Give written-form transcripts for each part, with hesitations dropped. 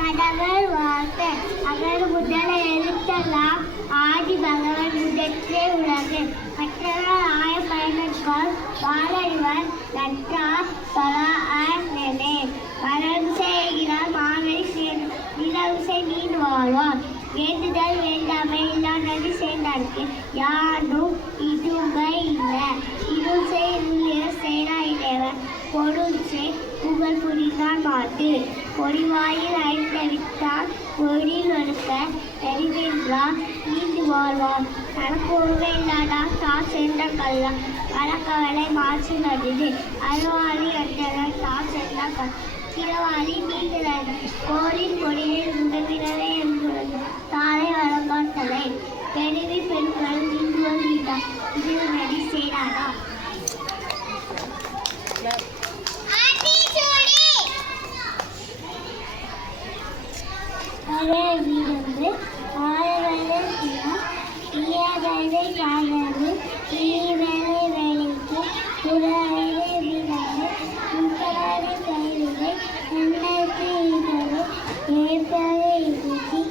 கடவுள் வாழ்க. அகர் முதல எழுத்தெல்லாம் ஆதி பகவன் முதற்றே உலகு. மற்றவர் ஆய பயனற்கால் வாழறிவர் நற்றார் தொழாஅனே. மரம் செய்கிறார் மாவெளி சேர் நிலவுசை நீர் வாழ்வார். வேண்டுதல் வேண்டாமை இல்லாதது சேர்ந்தார்க்கு யாரும் இதுமை இல்லை. இருசை உள்ளிய சேராயிலேவர் பொருள்சை புகழ் புரிந்தார் மாட்டு. பொறிவாயில் ஐந்தவித்தார் பொருளில் ஒழுக்க எரிகின்றார் நீண்டு வாழ்வார். தனக்குருவே இல்லாதார் தார் சேர்ந்த கல்லாம் வழக்கவலை மாற்று நடுது. அருவாளி அன்றனர் தார் சேர்ந்த கல் கிழவாளி நீங்கிறது. கோரின் கொடியை உடவினரே என்பது தாரை வழங்கான் தலை. பெருவி பெண்கள் நீங்குவது இதான் இது நடி சேராதா. வீரந்து ஆயவேலை ஈயவேலை காதது ஈவேலை வேலைக்கு புறவேலை வீரந்து முப்பதாறு கைவிலை எண்ணத்து ஈரவை ஏற்பதை இறுதி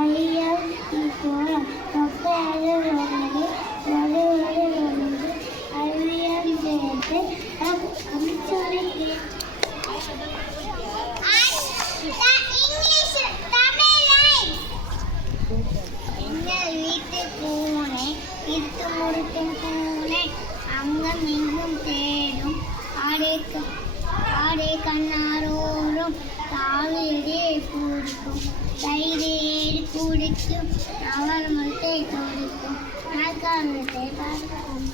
ஐயம் இக்கோளம் தொப்பையாது வந்தது ஒரு வந்தது அறிவியம் சேர்த்து அமைச்சரை பூனை அங்கம் எங்கும் தேடும் ஆடே கண்ணாரோரும் தாவிலே பூடிக்கும் தைரேறி பூடிக்கும் நவர்மத்தை தோடிக்கும் நாற்காலத்தை பார்க்கும்.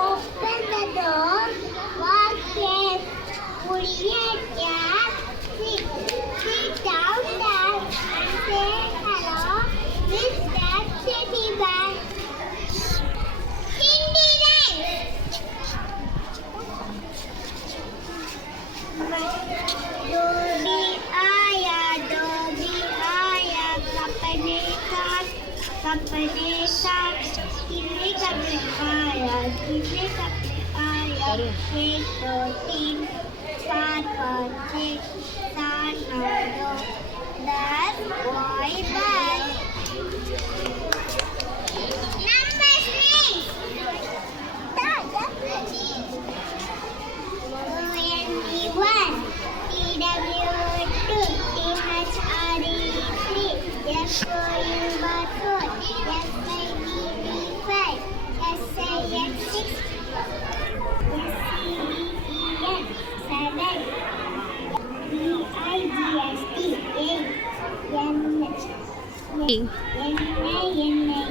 Open the door, walk in, put your cat, sit down there and say hello, Mr. Teddy Bear. Hindi dance. Dobi aya, kapane saat, कितने कपड़े आया, एक दो तीन चार पाँच छः सात नौ दो 10 boy bus. Number 6. OND1 TW2 THRE3 FOU4 FIDD5 SIX6 SCDEN 7 DIGST 8 NNA